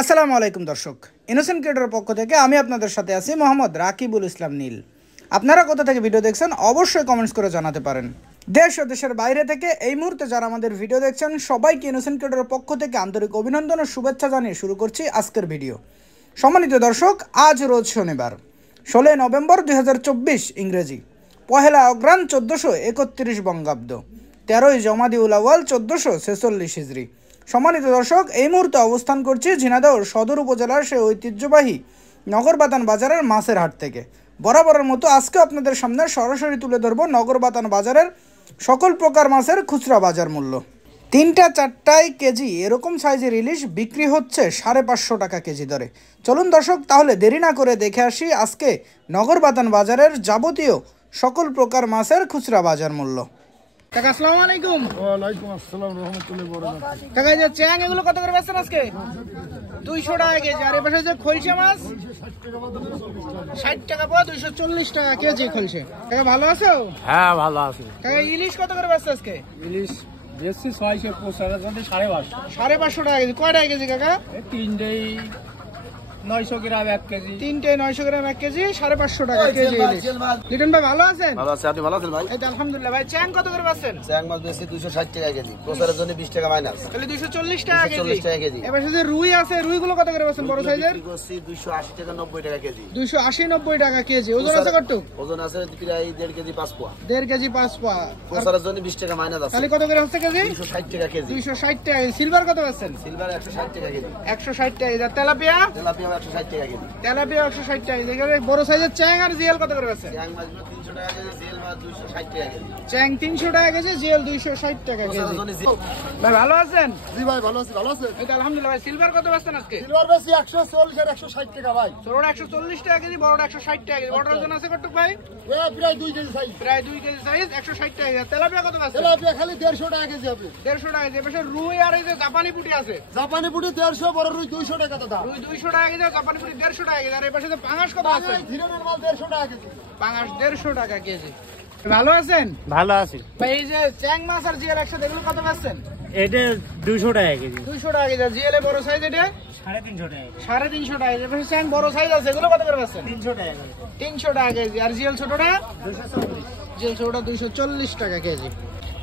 আসসালামু আলাইকুম দর্শক, ইনোসেন্ট ক্রিয়েটরের পক্ষ থেকে আমি আপনাদের সাথে আছি মোহাম্মদ রাকিবুল ইসলাম নীল। আপনারা কোথা থেকে ভিডিও দেখছেন অবশ্যই কমেন্টস করে জানাতে পারেন। দেশ ও দেশের বাইরে থেকে এই মুহূর্তে যারা আমাদের ভিডিও দেখছেন সবাইকে ইনোসেন্ট ক্রিয়েটরের পক্ষ থেকে আন্তরিক অভিনন্দন ও শুভেচ্ছা জানিয়ে শুরু করছি আজকের ভিডিও। সম্মানিত দর্শক, আজ রোজ শনিবার 16 নভেম্বর 2024 ইংরেজি, পহেলা অগ্রাণ 1431 বঙ্গাব্দ, 13ই জমাদিউল আউয়াল 1446 হিজরি। সম্মানিত দর্শক, এই মুহূর্তে অবস্থান করছি ঝিনাইদহ সদর উপজেলার সেই ঐতিহ্যবাহী নগরবাতান বাজারের মাছের হাট থেকে। বরাবরের মতো আজকে আপনাদের সামনে সরাসরি তুলে ধরব নগরবাতান বাজারের সকল প্রকার মাছের খুচরা বাজার মূল্য। 3টা 4টায় কেজি এরকম সাইজের ইলিশ বিক্রি হচ্ছে 550 টাকা কেজি দরে। চলুন দর্শক, তাহলে দেরি না করে দেখে আসি আজকে নগরবাতান বাজারের যাবতীয় সকল প্রকার মাছের খুচরা বাজার মূল্য। কাকা আসসালামু আলাইকুম। ওয়ালাইকুম আসসালাম রাহমাতুল্লাহি ওয়া বারাকাতুহু। কাকা, এই যে চ্যাং এগুলো কত করে বেচছেন আজকে? 200 টাকা কেজি। আর এই পাশে যে খলসে মাছ 60 টাকা পাওয়া, 240 টাকা কেজি খলসে। কাকা ভালো আছো? হ্যাঁ ভালো আছি। কাকা ইলিশ কত করে বেচছেন আজকে? ইলিশ বেশি 650 জন্য 550 টাকা কেজি। কয় টাকা কেজি কাকা? তিনটেই 900 গ্রাম 1 কেজি। তিনটে 900 গ্রাম 1 কেজি, 550 টাকা কেজি ইলিশ। লিটন ভাই ভালো আছেন? ভালো আছে, আপনি ভালো আছেন ভাই? এই তো আলহামদুলিল্লাহ। ভাই চ্যাং কত করে বেচছেন? চ্যাং মাছ বেশি 260 টাকা কেজি, প্রচারের জন্য 20 টাকা মাইনাস, তাহলে 240 টাকা কেজি। 240 টাকা কেজি। এবার যে রুই আছে, রুই গুলো কত করে বেচছেন বড় সাইজের? 280 টাকা 90 টাকা কেজি। 280-90 টাকা কেজি। ওজন আছে কত? ওজন আছে প্রায় 1.5 কেজি 5 পোয়া। 1.5 কেজি 5 পা। প্রচারের জন্য 20 টাকা মাইনাস আছে। তাহলে কত করে হচ্ছে কেজি? 260 টাকা কেজি। 260 টাকা। সিলভার কত বেচছেন? সিলভার 160 টাকা কেজি। 160 টাকা কেজি। আর তেলাপিয়া? তেলাপিয়া 160 টাকা কেজি। তেলাপিয়া 160 টাকা কেজি। এখানে বড় সাইজের চ্যাং আর জিএল কত করে বেচছেন? চ্যাং মাছ 300 টাকা কেজি, জিএল মাছ 260 টাকা কেজি। চ্যাং 300 টাকা কেজি, জিএল 260 টাকা কেজি। প্রচারের জন্য ভাই ভালো আছেন? জি ভাই ভালো আছি, ভালো আছেন? এই তো আলহামদুলিল্লাহ। ভাই সিলভার কত বেচছেন আজকে? সিলভার বেশি 140 আর 160 টাকা ভাই। ছোটটা 140 টাকা কেজি, বড়টা 160 টাকা কেজি। বড়টার ওজন আছে কত ভাই? এ প্রায় 2 কেজি সাইজ। প্রায় 2 কেজি সাইজ, 160 টাকা কেজি। তেলাপিয়া কত বেচছেন? তেলাপিয়া খালি 150 টাকা কেজি হবে। 150 টাকা কেজি। এপাশে রুই আর এই যে জাপানি পুঁটি আছে, জাপানি পুটি 150, বড় রুই 200 টাকা দাদা। রুই 200 টাকা কেজি, জাপানি পুঁটি 150 টাকা কেজি। আর এপাশে যে পাঙাশ কত আছে? ধীরেনের মাল 150 টাকা কেজি। পাঙাশ 150 টাকা কেজি। ভালো আছেন? ভালো আছি। ভাই এই যে চ্যাং মাছ আর জিএল একসাথে, এগুলো কত বেচছেন? এটা 200 টাকা কেজি। 200 টাকা কেজি। জিএল বড় সাইজ এটা 350 টাকা। 350 টাকা কেজি। এপাশে চ্যাং বড় সাইজ আছে, এগুলো কত করে বেচছেন? 300 টাকা কেজি। 300 টাকা কেজি। আর জিএল ছোটটা? 240। জিএল ছোটটা 240 টাকা কেজি।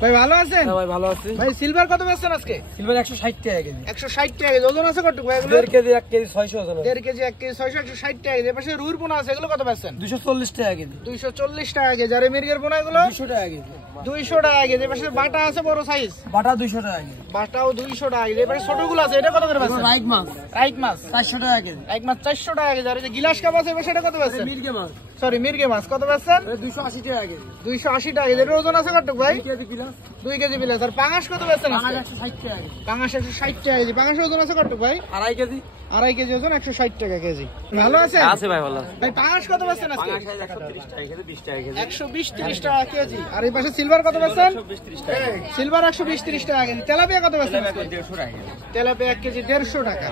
ভাই ভালো আছেন? ভাই ভালো আছি। ভাই সিলভার কত বেচছেন আজকে? সিলভার 160 টাকা কেজি। 160 টাকা কেজি। ওজন আছে কত ভাই এগুলো? 1.5 কেজি 1 কেজি 600 ওজন। 1.5 কেজি 1 কেজি 600, 160 টাকা কেজি। এপাশে রুইর পোনা আছে, এগুলো কত বেচছেন? 240 টাকা কেজি। 240 টাকা কেজি। আর এই মির্গের পোনা এগুলো 200 টাকা কেজি। 200 টাকা কেজি। এপাশে বাটা আছে বড় সাইজ, বাটা 200 টাকা কেজি। বাটাও 200 টাকা কেজি। এপাশে ছোটগুলো আছে, এটা কত করে বেচছেন? রাইক মাছ রাইক মাছ 400 টাকা কেজি। রাইক মাছ 400 টাকা কেজি। আর এই যে গিলাস কাপ আছে, এবার সেটা কত বেচছেন? মির্গে মাছ সরি, মির্গে মাছ কত বেচছেন? 280 টাকা কেজি। 280 টাকা কেজি। এটার ওজন আছে কত ভাই? 2 কেজি প্লাস। 2 KG plus. আর পাঙাশ কত বেচছেন আজকে? 160 টাকা কেজি। পাঙাশ 160 টাকা কেজি। পাঙাশের ওজন আছে কত ভাই? 2.5 কেজি। 2.5 কেজি ওজন, 160 টাকা কেজি। ভালো আছেন? আছে ভাই ভালো আছে। ভাই পাঙাশ কত বেচছেন আজকে? 130 টাকা কেজি, 20 টাকা কেজি। 120-30 টাকা কেজি। আর এই পাশে সিলভার কত বেচছেন? 120-30 টাকা। সিলভার 120-30 টাকা কেজি। তেলাপিয়া কত বেচছেন আজকে? 150 টাকা কেজি। তেলাপিয়া 1 কেজি 150 টাকা।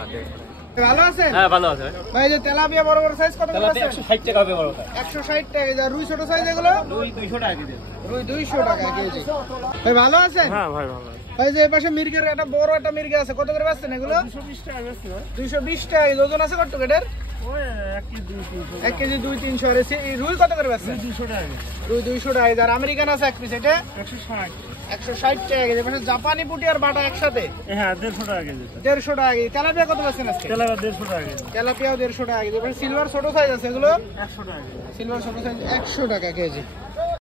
ভালো আছেন? হ্যাঁ ভালো আছে। ভাই এই যে তেলাপিয়া বড় বড় সাইজ কত করে তেলাপিয়া বেচছেন? 160 টাকা হবে বড়টা। 160 টাকা কেজি। আর রুই ছোট সাইজ এগুলো? রুই 200 টাকা কেজি। রুই 200 টাকা কেজি। ভাই ভালো আছেন? হ্যাঁ ভাই ভালো আছে। ভাই যে এই পাশে মির্গের একটা বড় একটা মির্গে আছে, কত করে বেচছেন এগুলো? 220 টাকা বেশি হয়। 220 টাকা কেজি। ওজন আছে কত এটার? ওই 1 কেজি 200। 1 কেজি 200-300। আর এই রুই কত করে বেচছেন? 200 টাকা কেজি। রুই 200 টাকা কেজি। আর আমেরিকান আছে এক পিস, এটা 160। 160 টাকা কেজি। পাশে জাপানি পুঁটি আর বাটা একসাথে হ্যাঁ 150 টাকা কেজি। 150 টাকা কেজি। তেলাপিয়া কত বেচছেন আজকে? তেলাপিয়া 150 টাকা কেজি। তেলাপিয়াও 150 টাকা কেজি। পাশে সিলভার ছোট সাইজ আছে, এগুলো 100 টাকা কেজি। সিলভার ছোট সাইজ 100 টাকা কেজি।